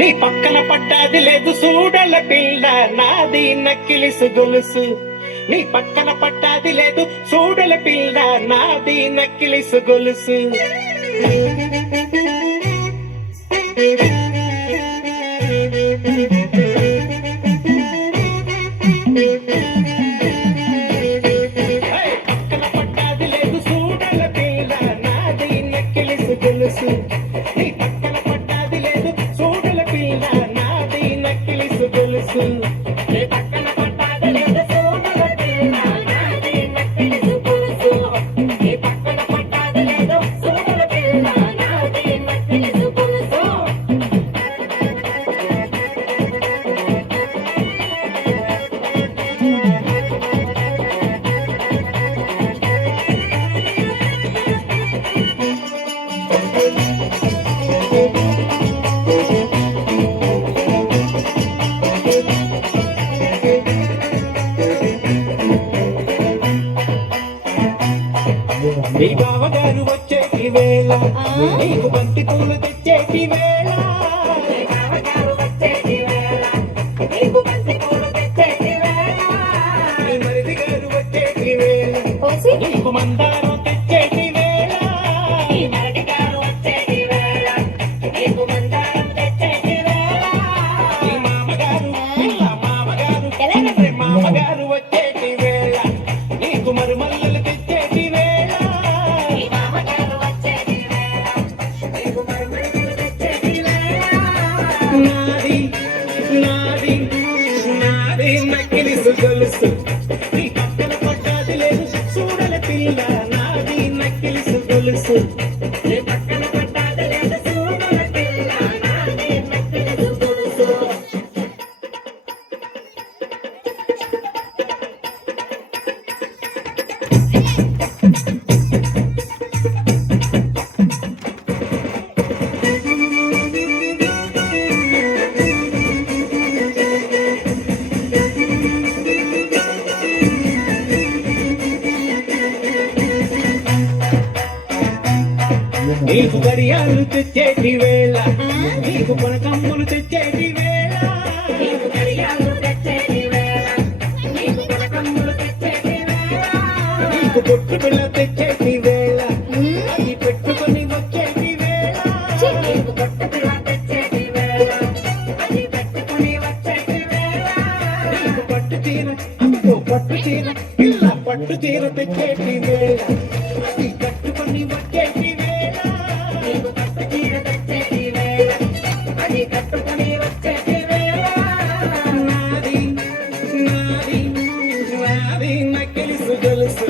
నీ పక్కన పడ్డాది లేదు సూడల పిల్ల నాది నక్కిలిసు గొలుసు. నీ పక్కన పడ్డాది లేదు సూడల పిల్ల నాది నక్కిలిసు గొలుసు. పక్కన పడ్డాది లేదు సూడల పిల్ల నాది నక్కిలిసు గొలుసు. నీ పక్కన పడ్డాది లేదు సూడల పిల్ల నాది నక్కిలిసు గొలుసు. నీ పక్కన పడ్డాది లేదు సూడల పిల్ల నాది నక్కిలిసు గొలుసు. నీ పక్కన పడ్డాది లేదు సూడల పిల్ల నాది నక్కిలిసు గొలుసు. నీ బావగారు వచ్చేటి వేళ నీకు బంతి పూలు తెచ్చేటి వేళ. నీ బావగారు వచ్చేటి వేళ నీకు బంతి పూలు తెచ్చేటి వేళ. నీ మరిది గారు వచ్చేటి వేళ నీకు మందారం తెచ్చేటి వేళ. నీ మరిది గారు వచ్చేటి వేళ నీకు మందారం తెచ్చేటి వేళ. నీ మామగారు మామగారు వచ్చేటి వేళ నీకు మరుమల్లలు తెచ్చేటి వేళ. నాది నాది నాది నక్కిలిసు గొలుసు. నీ పక్కన పడ్డాది లేదు చూడల పిల్ల నాది నక్కిలిసు గొలుసు. నీ పక్కన పడ్డాది లేదు చూడల పిల్ల నాది నక్కిలిసు గొలుసు. నీకు గడియాలు తెచ్చేటి వేళ నీకు కొనకమ్ములు తెచ్చేటి వేళ. నీకు గడియాలు తెచ్చేటి వేళ నీకు కొనకమ్ములు తెచ్చేటి వేళ. నీకు పొట్టు పిల్ల తెచ్చేటి వేళ అది పెట్టుకొని వచ్చేటి వేళ. నీకు పొట్టు పిల్ల తెచ్చేటి వేళ అది పెట్టుకొని వచ్చేటి వేళ. నీకు పట్టు చీర పట్టు చీర పిల్ల పట్టు చీర తెచ్చేటి వేళ అది కట్టుకొని వచ్చేటి వేళ. నీకు పట్టు చీర తెచ్చేటి వేళ అది కట్టుకొని వచ్చేటి వేళ. నాది నాది నాది నక్కిలిసు గొలుసు.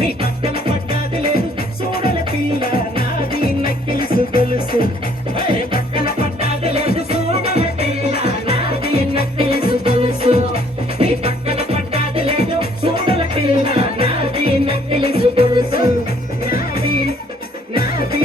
నీ పక్కన పడ్డాది లేదు చూడల పిల్ల నాది నక్కిలిసు గొలుసు. పక్కన పడ్డాది లేదు చూడల పిల్ల నాది నక్కిలిసు గొలుసు. నీ పక్కన పడ్డాది లేదు చూడల పిల్ల నాది నక్కిలిసు గొలుసు. నాది నాది